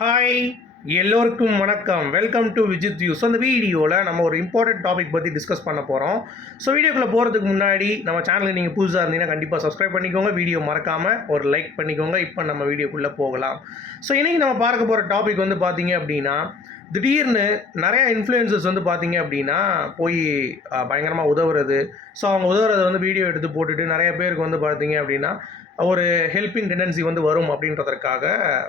Hi எல்லோருக்கும் வணக்கம். Welcome to Vijith use அந்த வீடியோவில் நம்ம ஒரு இம்பார்ட்டன்ட் டாபிக் பற்றி டிஸ்கஸ் பண்ண போகிறோம் ஸோ வீடியோக்குள்ளே போகிறதுக்கு முன்னாடி நம்ம சேனலுக்கு நீங்கள் புதுசாக இருந்தீங்கன்னா கண்டிப்பாக சப்ஸ்கிரைப் பண்ணிக்கோங்க. வீடியோ மறக்காமல் ஒரு லைக் பண்ணிக்கோங்க. இப்போ நம்ம வீடியோக்குள்ளே போகலாம். ஸோ இன்றைக்கி நம்ம பார்க்க போகிற டாபிக் வந்து பார்த்தீங்க அப்படின்னா திடீர்னு நிறையா இன்ஃப்ளூயன்சஸ் வந்து பார்த்தீங்க அப்படின்னா போய் பயங்கரமாக உதவுறது. ஸோ அவங்க உதவுறதை வந்து வீடியோ எடுத்து போட்டுட்டு நிறைய பேருக்கு வந்து பார்த்தீங்க அப்படின்னா ஒரு ஹெல்பிங் டெண்டன்சி வந்து வரும் அப்படின்றதற்காக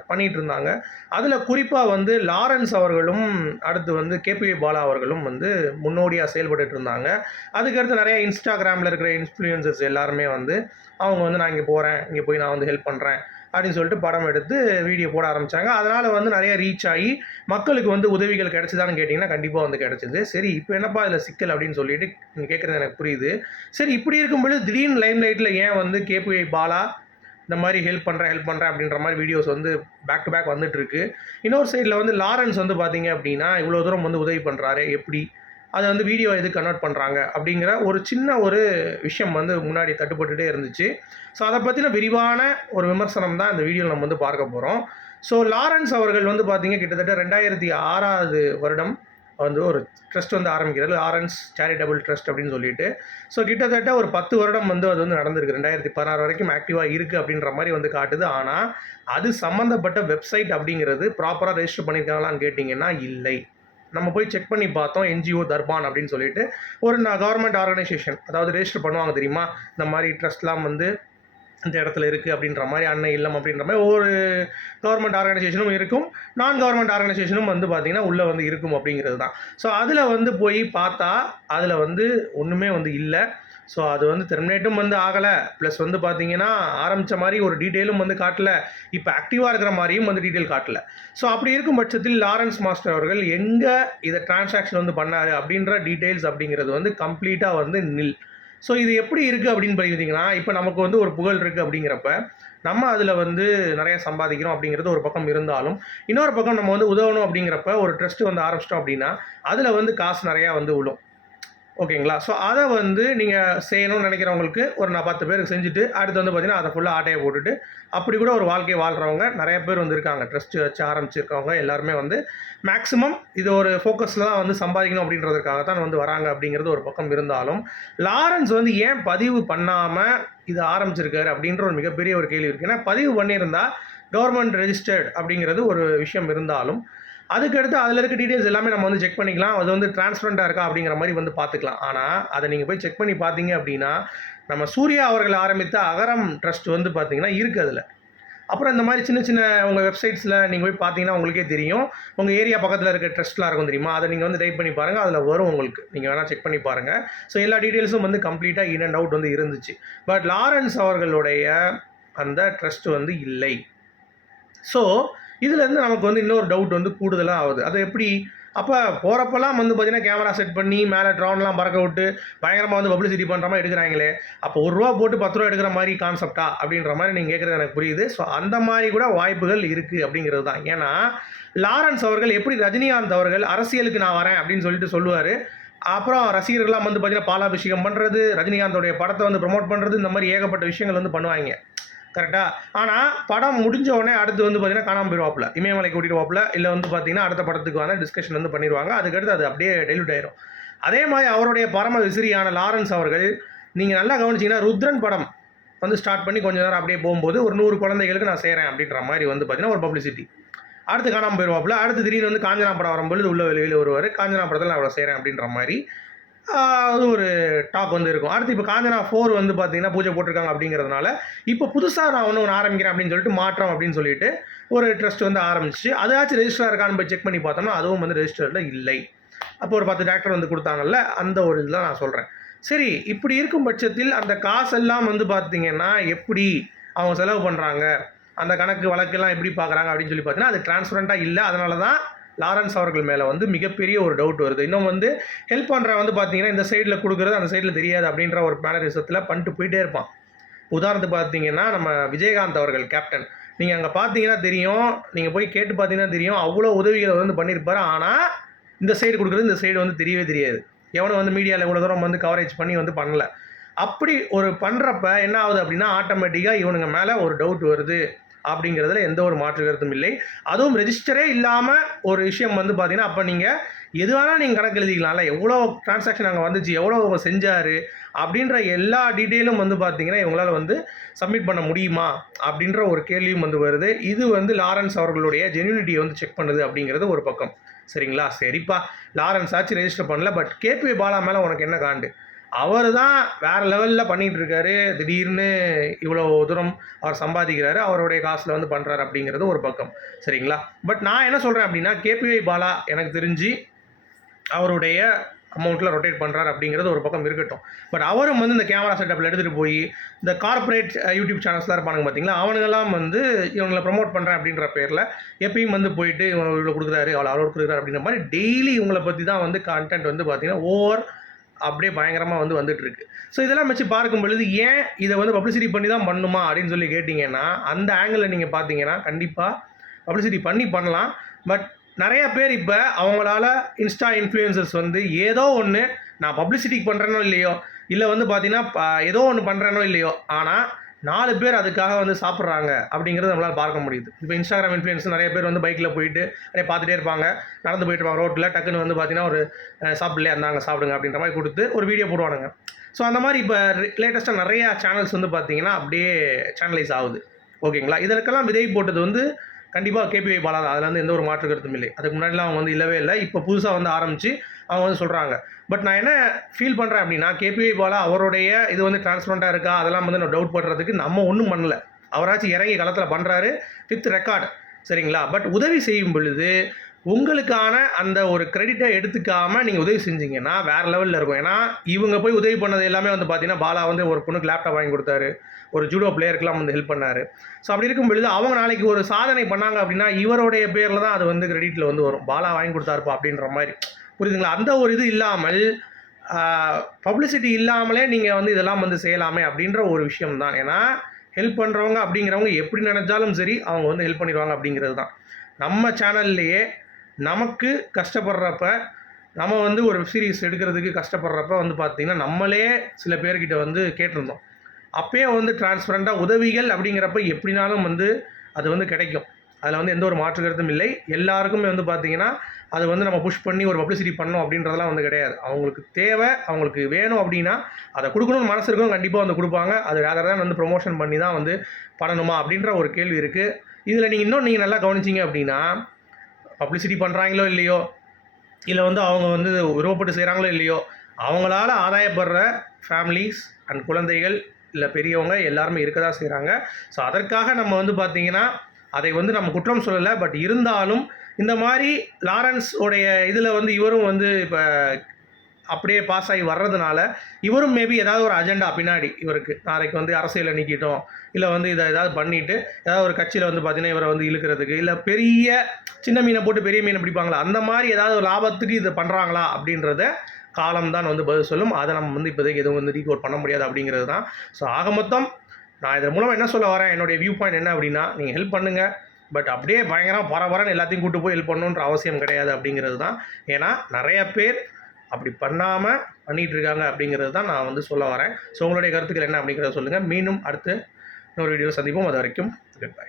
பண்ணிகிட்டு இருந்தாங்க அதில் குறிப்பாக வந்து லாரன்ஸ் அவர்களும் அடுத்து வந்து கேபிஏ பாலா அவர்களும் வந்து முன்னோடியாக செயல்பட்டு இருந்தாங்க அதுக்கடுத்து நிறைய இன்ஸ்டாகிராமில் இருக்கிற இன்ஃப்ளூயன்சர்ஸ் எல்லாருமே வந்து அவங்க வந்து நான் இங்கே போகிறேன் இங்கே போய் நான் வந்து ஹெல்ப் பண்ணுறேன் அப்படின்னு சொல்லிட்டு படம் எடுத்து வீடியோ போட ஆரம்பித்தாங்க அதனால் வந்து நிறைய ரீச் ஆகி மக்களுக்கு வந்து உதவிகள் கிடச்சிதான்னு கேட்டிங்கன்னா கண்டிப்பாக வந்து கிடச்சிது. சரி இப்போ என்னப்பா இதில் சிக்கல் அப்படின்னு சொல்லிட்டு நீங்கள் கேட்குறது எனக்கு புரியுது. சரி இப்படி இருக்கும்பொழுது திடீர்னு லைம் லைட்டில் ஏன் வந்து கேபிஐ பாலா இந்த மாதிரி ஹெல்ப் பண்ணுறேன் ஹெல்ப் பண்ணுறேன் அப்படின்ற மாதிரி வீடியோஸ் வந்து பேக் டு பேக் வந்துட்டுருக்கு. இன்னொரு சைடில் வந்து லாரன்ஸ் வந்து பார்த்தீங்க அப்படின்னா இவ்வளோ தூரம் வந்து உதவி பண்ணுறாரு எப்படி? அதை வந்து வீடியோ எது கன்வெர்ட் பண்ணுறாங்க அப்படிங்கிற ஒரு சின்ன ஒரு விஷயம் வந்து முன்னாடி தட்டுப்பட்டுகிட்டே இருந்துச்சு. ஸோ அதை பற்றின விரிவான ஒரு விமர்சனம் தான் இந்த வீடியோவில் நம்ம வந்து பார்க்க போகிறோம் ஸோ லாரன்ஸ் அவர்கள் வந்து பார்த்தீங்க கிட்டத்தட்ட ரெண்டாயிரத்தி ஆறாவது வருடம் வந்து ஒரு ட்ரஸ்ட் வந்து ஆரம்பிக்கிறது. ஆரன்ஸ் சேரிட்டபிள் ட்ரஸ்ட் அப்படின்னு சொல்லிட்டு. ஸோ கிட்டத்தட்ட ஒரு பத்து வருடம் வந்து அது வந்து நடந்திருக்கு. ரெண்டாயிரத்தி பதினாறு வரைக்கும் ஆக்டிவாக இருக்குது அப்படின்ற மாதிரி வந்து காட்டுது. ஆனால் அது சம்மந்தப்பட்ட வெப்சைட் அப்படிங்கிறது ப்ராப்பராக ரெஜிஸ்டர் பண்ணியிருக்காங்களான்னு கேட்டிங்கன்னா இல்லை. நம்ம போய் செக் பண்ணி பார்த்தோம். என்ஜிஓ தர்பான் அப்படின்னு சொல்லிட்டு ஒரு நான் கவர்மெண்ட் ஆர்கனைசேஷன் அதாவது ரெஜிஸ்டர் பண்ணுவாங்க தெரியுமா? இந்த மாதிரி ட்ரஸ்ட்லாம் வந்து இந்த இடத்துல இருக்குது அப்படின்ற மாதிரி அன்னை இல்லம் அப்படின்ற மாதிரி ஒவ்வொரு கவர்மெண்ட் ஆர்கனைசேஷனும் இருக்கும். நான் கவர்மெண்ட் ஆர்கனைசேஷனும் வந்து பார்த்திங்கன்னா உள்ளே வந்து இருக்கும் அப்படிங்கிறது தான். ஸோ அதில் வந்து போய் பார்த்தா அதில் வந்து ஒன்றுமே வந்து இல்லை. ஸோ அது வந்து டெர்மினேட்டும் வந்து ஆகலை. ப்ளஸ் வந்து பார்த்தீங்கன்னா ஆரம்பித்த மாதிரி ஒரு டீட்டெயிலும் வந்து காட்டல. இப்போ ஆக்டிவாக இருக்கிற மாதிரியும் வந்து டீட்டெயில் காட்டல. ஸோ அப்படி இருக்கும் பட்சத்தில் லாரன்ஸ் மாஸ்டர் அவர்கள் எங்கே இதை டிரான்சாக்ஷன் வந்து பண்ணார் அப்படின்ற டீட்டெயில்ஸ் அப்படிங்கிறது வந்து கம்ப்ளீட்டாக வந்து நில். ஸோ இது எப்படி இருக்குது அப்படின்னு பார்த்தீங்கன்னா இப்போ நமக்கு வந்து ஒரு புகழ் இருக்குது அப்படிங்கிறப்ப நம்ம அதில் வந்து நிறைய சம்பாதிக்கிறோம் அப்படிங்கிறது ஒரு பக்கம் இருந்தாலும் இன்னொரு பக்கம் நம்ம வந்து உதவணும் அப்படிங்கிறப்ப ஒரு ட்ரஸ்ட் வந்து ஆரம்பிச்சிட்டோம் அப்படின்னா அதில் வந்து காசு நிறையா வந்து விழும். ஓகேங்களா? ஸோ அதை வந்து நீங்கள் செய்யணும்னு நினைக்கிறவங்களுக்கு ஒரு நான் பத்து பேருக்கு செஞ்சுட்டு அடுத்து வந்து பார்த்தீங்கன்னா அதை ஃபுல்லாக ஆட்டையை போட்டுட்டு அப்படி கூட ஒரு வாழ்க்கையை வாழ்கிறவங்க நிறைய பேர் வந்து இருக்காங்க. ட்ரஸ்ட் வச்சு ஆரம்பிச்சிருக்கவங்க எல்லாருமே வந்து மேக்ஸிமம் இது ஒரு ஃபோக்கஸில் தான் வந்து சம்பாதிக்கணும் அப்படின்றதுக்காக தான் வந்து வராங்க அப்படிங்கிறது ஒரு பக்கம் இருந்தாலும் லாரன்ஸ் வந்து ஏன் பதிவு பண்ணாமல் இது ஆரம்பிச்சிருக்காரு அப்படின்ற ஒரு மிகப்பெரிய ஒரு கேள்வி இருக்குது ஏன்னா பதிவு பண்ணியிருந்தால் கவர்மெண்ட் ரெஜிஸ்டர்ட் அப்படிங்கிறது ஒரு விஷயம் இருந்தாலும் அதுக்கடுத்து அதில் இருக்க டீட்டெயில்ஸ் எல்லாமே நம்ம வந்து செக் பண்ணிக்கலாம். அது வந்து டிரான்ஸ்பரண்ட்டாக இருக்கா அப்படிங்கிற மாதிரி வந்து பார்த்துக்கலாம். ஆனால் அதை நீங்கள் போய் செக் பண்ணி பார்த்தீங்க அப்படின்னா நம்ம சூர்யா அவர்கள் ஆரம்பித்த அகரம் ட்ரஸ்ட் வந்து பார்த்தீங்கன்னா இருக்குது அதில். அப்புறம் இந்த மாதிரி சின்ன சின்ன உங்கள் வெப்சைட்ஸில் நீங்கள் போய் பார்த்தீங்கன்னா உங்களுக்கே தெரியும். உங்கள் ஏரியா பக்கத்தில் இருக்க ட்ரஸ்ட்லாம் இருக்கும் தெரியுமா? அதை நீங்கள் வந்து டைப் பண்ணி பாருங்கள் அதில் வரும் உங்களுக்கு. நீங்கள் வேணால் செக் பண்ணி பாருங்கள் ஸோ எல்லா டீட்டெயில்ஸும் வந்து கம்ப்ளீட்டாக இன் அண்ட் அவுட் வந்து இருந்துச்சு. பட் லாரன்ஸ் அவர்களுடைய அந்த ட்ரஸ்ட் வந்து இல்லை. ஸோ இதுலேருந்து நமக்கு வந்து இன்னொரு டவுட் வந்து கூடுதலாக ஆகுது அது எப்படி? அப்போ போகிறப்பெல்லாம் வந்து பார்த்தீங்கன்னா கேமரா செட் பண்ணி மேலே ட்ரோன்லாம் பறக்க விட்டு பயங்கரமாக வந்து பப்ளிசிட்டி பண்ணுற மாதிரி எடுக்கிறாங்களே. அப்போ ஒரு ரூபா போட்டு பத்து ரூபா எடுக்கிற மாதிரி கான்செப்டா அப்படின்ற மாதிரி நீங்கள் கேட்குறது எனக்கு புரியுது. ஸோ அந்த மாதிரி கூட வாய்ப்புகள் இருக்குது அப்படிங்கிறது தான். ஏன்னா லாரன்ஸ் அவர்கள் எப்படி ரஜினிகாந்த் அவர்கள் அரசியலுக்கு நான் வரேன் அப்படின்னு சொல்லிட்டு சொல்லுவார். அப்புறம் ரசிகர்கள்லாம் வந்து பார்த்தீங்கன்னா பாலாபிஷேகம் பண்ணுறது ரஜினிகாந்தோடைய படத்தை வந்து ப்ரொமோட் பண்ணுறது இந்த மாதிரி ஏகப்பட்ட விஷயங்கள் வந்து பண்ணுவாங்க. கரெக்டாக ஆனால் படம் முடிஞ்ச உடனே அடுத்து வந்து பார்த்தீங்கன்னா காணாமல் போயிடுவாப்பில் இமயமலை கூட்டிடுவாப்பில் இல்லை வந்து பார்த்தீங்கன்னா அடுத்த படத்துக்கு வந்து டிஸ்கஷன் வந்து பண்ணிடுவாங்க. அதுக்கடுத்து அது அப்படியே டெலியூட் ஆயிரும். அதே மாதிரி அவருடைய பரம விசிறியான லாரன்ஸ் அவர்கள் நீங்கள் நல்லா கவனிச்சிங்கன்னா ருத்ரன் படம் வந்து ஸ்டார்ட் பண்ணி கொஞ்ச நேரம் அப்படியே போகும்போது ஒரு நூறு குழந்தைகளுக்கு நான் செய்கிறேன் அப்படின்ற மாதிரி வந்து பார்த்தீங்கன்னா ஒரு பப்ளிசிட்டி அடுத்து காணாமல் போயிடுவாப்பில் அடுத்து திடீர்னு வந்து காஞ்சனா படம் வரும்பொழுது உள்ள வெளியில் வருவார். காஞ்சனா படத்தில் நான் அவ்வளோ செய்கிறேன் அப்படின்ற மாதிரி அது ஒரு டாப் வந்து இருக்கும். அடுத்து இப்போ காஞ்சனா ஃபோர் வந்து பார்த்தீங்கன்னா பூஜை போட்டிருக்காங்க அப்படிங்கிறதுனால இப்போ புதுசாக நான் ஒன்று ஒன்று ஆரம்பிக்கிறேன் அப்படின்னு சொல்லிட்டு மாற்றம் அப்படின்னு சொல்லிட்டு ஒரு ட்ரஸ்ட் வந்து ஆரம்பிச்சு அதாச்சும் ரெஜிஸ்டராக இருக்கான்னு போய் செக் பண்ணி பார்த்தோம்னா அதுவும் வந்து ரெஜிஸ்டரில் இல்லை. அப்போ ஒரு பத்து டாக்டர் வந்து கொடுத்தாங்கல்ல அந்த ஒரு இதில் நான் சொல்கிறேன் சரி இப்படி இருக்கும் பட்சத்தில் அந்த காசெல்லாம் வந்து பார்த்தீங்கன்னா எப்படி அவங்க செலவு பண்ணுறாங்க அந்த கணக்கு வழக்கெல்லாம் எப்படி பார்க்குறாங்க அப்படின்னு சொல்லி பார்த்தீங்கன்னா அது டிரான்ஸ்பரண்ட்டாக இல்லை. அதனால தான் லாரன்ஸ் அவர்கள் மேலே வந்து மிகப்பெரிய ஒரு டவுட் வருது. இன்னும் வந்து ஹெல்ப் பண்ணுற வந்து பார்த்தீங்கன்னா இந்த சைடில் கொடுக்குறது அந்த சைடில் தெரியாது அப்படின்ற ஒரு மேனரிசத்தில் பண்ணிட்டு போயிட்டே இருப்பான். உதாரணத்துக்கு பார்த்தீங்கன்னா நம்ம விஜயகாந்த் அவர்கள் கேப்டன் நீங்கள் அங்கே பார்த்தீங்கன்னா தெரியும் நீங்கள் போய் கேட்டு பார்த்தீங்கன்னா தெரியும் அவ்வளோ உதவிகளை வந்து பண்ணியிருப்பார் ஆனால் இந்த சைடு கொடுக்குறது இந்த சைடு வந்து தெரியவே தெரியாது. எவனும் வந்து மீடியாவில் இவ்வளோ தூரம் வந்து கவரேஜ் பண்ணி வந்து பண்ணல. அப்படி ஒரு பண்ணுறப்ப என்ன ஆகுது அப்படின்னா ஆட்டோமேட்டிக்காக இவனுங்க மேலே ஒரு டவுட் வருது. அப்படிங்கிறதுல எந்த ஒரு மாற்று கருத்தும் இல்லை. அதுவும் ரெஜிஸ்டரே இல்லாமல் ஒரு விஷயம் வந்து பார்த்தீங்கன்னா அப்போ நீங்கள் எது வேணால் நீங்கள் கணக்கு எழுதிக்கலாம்ல எவ்வளோ டிரான்சாக்ஷன் அங்கே வந்துச்சு எவ்வளோ அவங்க செஞ்சார் அப்படின்ற எல்லா டீட்டெயிலும் வந்து பார்த்தீங்கன்னா இவங்களால் வந்து சப்மிட் பண்ண முடியுமா அப்படின்ற ஒரு கேள்வியும் வந்து வருது. இது வந்து லாரன்ஸ் அவர்களுடைய ஜென்யூனிட்டியை வந்து செக் பண்ணுது அப்படிங்கிறது ஒரு பக்கம். சரிங்களா? சரிப்பா. லாரன்ஸ் ஆச்சு ரெஜிஸ்டர் பண்ணல பட் கேபி பாலா மேலே உனக்கு என்ன காண்டு? அவர் தான் வேறு லெவலில் பண்ணிகிட்டு இருக்காரு. திடீர்னு இவ்வளோ தூரம் அவர் சம்பாதிக்கிறாரு அவருடைய காசில் வந்து பண்ணுறாரு அப்படிங்கிறது ஒரு பக்கம். சரிங்களா? பட் நான் என்ன சொல்கிறேன் அப்படின்னா கேபிஐ பாலா எனக்கு தெரிஞ்சு அவருடைய அமௌண்ட்டில் ரொட்டேட் பண்ணுறாரு அப்படிங்கிறது ஒரு பக்கம் இருக்கட்டும். பட் அவரும் வந்து இந்த கேமரா செட்டப்பில் எடுத்துகிட்டு போய் இந்த கார்ப்பரேட் யூடியூப் சேனல்ஸ்லாம் இருப்பானுங்க பார்த்தீங்களா அவனுங்கெல்லாம் வந்து இவங்களை ப்ரமோட் பண்ணுறேன் அப்படின்ற பேரில் எப்பயும் வந்து போயிட்டு இவங்க இவ்வளோ கொடுக்குறாரு அவ்வளோ அவ்வளோ கொடுக்குறாரு அப்படின்ற மாதிரி டெய்லி இவங்களை பற்றி தான் வந்து கண்டென்ட் வந்து பார்த்தீங்கன்னா ஓவர் அப்படியே பயங்கரமாக வந்து வந்துட்டு இருக்கு ஸோ இதெல்லாம் வச்சு பார்க்கும் பொழுது ஏன் இதை வந்து பப்ளிசிட்டி பண்ணி தான் பண்ணுமா அப்படின்னு சொல்லி கேட்டிங்கன்னா அந்த ஆங்கிளில் நீங்கள் பார்த்தீங்கன்னா கண்டிப்பாக பப்ளிசிட்டி பண்ணி பண்ணலாம். பட் நிறைய பேர் இப்போ அவங்களால இன்ஸ்டா இன்ஃப்ளூயன்சர்ஸ் வந்து ஏதோ ஒன்று நான் பப்ளிசிட்டி பண்ணுறேனோ இல்லையோ இல்லை வந்து பார்த்தீங்கன்னா ஏதோ ஒன்று பண்ணுறேனோ இல்லையோ ஆனால் நாலு பேர் அதுக்காக வந்து சாப்பிட்றாங்க அப்படிங்கிறது நம்மளால் பார்க்க முடியுது. இப்போ இன்ஸ்டாகிராம் இன்ஃப்ளூயன்ஸ் நிறைய பேர் வந்து பைக்கில் போயிட்டு அப்படியே பார்த்துட்டே இருப்பாங்க. நடந்து போயிட்டு இருப்பாங்க. ரோட்டில் டக்குன்னு வந்து பார்த்தீங்கன்னா ஒரு சாப்பிட்லையே? இருந்தாங்க சாப்பிடுங்க அப்படின்ற மாதிரி கொடுத்து ஒரு வீடியோ போடுவானுங்க. ஸோ அந்த மாதிரி இப்போ லேட்டஸ்ட்டாக நிறையா சேனல்ஸ் வந்து பார்த்தீங்கன்னா அப்படியே சேனலைஸ் ஆகுது. ஓகேங்களா இதற்கெல்லாம் விதை போட்டது வந்து கண்டிப்பாக கேபிஐ பாலா தான் அதில் வந்து எந்த ஒரு மாற்று கருத்தும் இல்லை. அதுக்கு முன்னாடிலாம் அவங்க வந்து இல்லவே இல்லை. இப்போ புதுசாக வந்து ஆரம்பித்து அவங்க வந்து சொல்கிறாங்க பட் நான் என்ன ஃபீல் பண்ணுறேன் அப்படின்னா கேபிஐ பாலா அவருடைய இது வந்து டிரான்ஸ்பரண்ட்டாக இருக்கா? அதெல்லாம் வந்து நான் டவுட் பண்ணுறதுக்கு நம்ம ஒன்றும் பண்ணல. அவராச்சும் இறங்கி களத்தில் பண்ணுறாரு வித் ரெக்கார்டு சரிங்களா? பட் உதவி செய்யும் பொழுது உங்களுக்கான அந்த ஒரு கிரெடிட்டை எடுத்துக்காமல் நீங்கள் உதவி செஞ்சீங்கன்னா வேறு லெவலில் இருக்கும். ஏன்னா இவங்க போய் உதவி பண்ணது எல்லாமே வந்து பார்த்தீங்கன்னா பாலா வந்து ஒரு பொண்ணுக்கு லேப்டாப் வாங்கி கொடுத்தாரு. ஒரு ஜூடோ பிளேயருக்குலாம் வந்து ஹெல்ப் பண்ணாரு. ஸோ அப்படி இருக்கும் பொழுது அவங்க நாளைக்கு ஒரு சாதனை பண்ணாங்க அப்படின்னா இவருடைய பேரில் தான் அது வந்து கிரெடிட்டில் வந்து வரும். பாலா வாங்கி கொடுத்தாருப்பா அப்படின்ற மாதிரி. புரியுதுங்களா? அந்த ஒரு இது இல்லாமல் பப்ளிசிட்டி இல்லாமலே நீங்கள் வந்து இதெல்லாம் வந்து செய்யலாமே அப்படின்ற ஒரு விஷயம் தான் ஏன்னா ஹெல்ப் பண்ணுறவங்க அப்படிங்கிறவங்க எப்படி நினச்சாலும் சரி அவங்க வந்து ஹெல்ப் பண்ணிடுவாங்க அப்படிங்கிறது தான் நம்ம சேனல்லையே நமக்கு கஷ்டப்படுறப்ப நம்ம வந்து ஒரு சீரீஸ் எடுக்கிறதுக்கு கஷ்டப்படுறப்ப வந்து பார்த்திங்கன்னா நம்மளே சில பேர்கிட்ட வந்து கேட்டிருந்தோம். அப்பயே வந்து டிரான்ஸ்பரண்ட்டாக உதவிகள் அப்படிங்கிறப்ப எப்படினாலும் வந்து அது வந்து கிடைக்கும். அதில் வந்து எந்த ஒரு மாற்று கருத்தும் இல்லை. எல்லாருக்குமே வந்து பார்த்திங்கன்னா அது வந்து நம்ம புஷ் பண்ணி ஒரு பப்ளிசிட்டி பண்ணோம் அப்படின்றதெல்லாம் வந்து கிடையாது. அவங்களுக்கு தேவை அவங்களுக்கு வேணும் அப்படின்னா அதை கொடுக்கணும்னு மனசு இருக்கும் கண்டிப்பாக வந்து கொடுப்பாங்க. அது ரேதர் தான் வந்து ப்ரொமோஷன் பண்ணி தான் வந்து பண்ணணுமா அப்படின்ற ஒரு கேள்வி இருக்குது இதில் நீங்கள் இன்னும் நீங்கள் நல்லா கவனிச்சிங்க அப்படின்னா பப்ளிசிட்டி பண்ணுறாங்களோ இல்லையோ இல்லை வந்து அவங்க வந்து விருப்பப்பட்டு செய்கிறாங்களோ இல்லையோ அவங்களால ஆதாயப்படுற ஃபேமிலிஸ் அண்ட் குழந்தைகள் இல்லை பெரியவங்க எல்லாருமே இருக்க தான் செய்கிறாங்க ஸோ அதற்காக நம்ம வந்து பார்த்திங்கன்னா அதை வந்து நம்ம குற்றம் சொல்லலை. பட் இருந்தாலும் இந்த மாதிரி லாரன்ஸ் உடைய இதில் வந்து இவரும் வந்து இப்போ அப்படியே பாஸ் ஆகி வர்றதுனால இவரும் மேபி ஏதாவது ஒரு அஜெண்டா பின்னாடி இவருக்கு. நாளைக்கு வந்து அரசியலை நீக்கிட்டோம். இல்லை வந்து இதை ஏதாவது பண்ணிவிட்டு ஏதாவது ஒரு கட்சியில் வந்து பார்த்தீங்கன்னா இவரை வந்து இழுக்கிறதுக்கு. இல்லை பெரிய சின்ன மீனை போட்டு பெரிய மீனை பிடிப்பாங்களா? அந்த மாதிரி ஏதாவது ஒரு லாபத்துக்கு இது பண்ணுறாங்களா அப்படின்றத காலம்தான் வந்து பதில் சொல்லும். அதை நம்ம வந்து இப்போதைக்கு எதுவும் வந்து ரீகோட் பண்ண முடியாது அப்படிங்கிறது தான். ஸோ ஆக மொத்தம் நான் இதன் மூலமாக என்ன சொல்ல வரேன்? என்னுடைய வியூ பாயிண்ட் என்ன அப்படின்னா நீங்கள் ஹெல்ப் பண்ணுங்கள் பட் அப்படியே பயங்கரம் பரபரன்னு எல்லாத்தையும் கூட்டு போய் ஹெல்ப் பண்ணணுன்ற அவசியம் கிடையாது அப்படிங்கிறது தான். ஏன்னா நிறைய பேர் அப்படி பண்ணாமல் பண்ணிகிட்டு இருக்காங்க அப்படிங்கிறது தான் நான் வந்து சொல்ல வரேன். ஸோ உங்களுடைய கருத்துக்கள் என்ன அப்படிங்கிறத சொல்லுங்கள் மீண்டும் அடுத்து இன்னொரு வீடியோ சந்திப்போம். அது வரைக்கும் குட் பை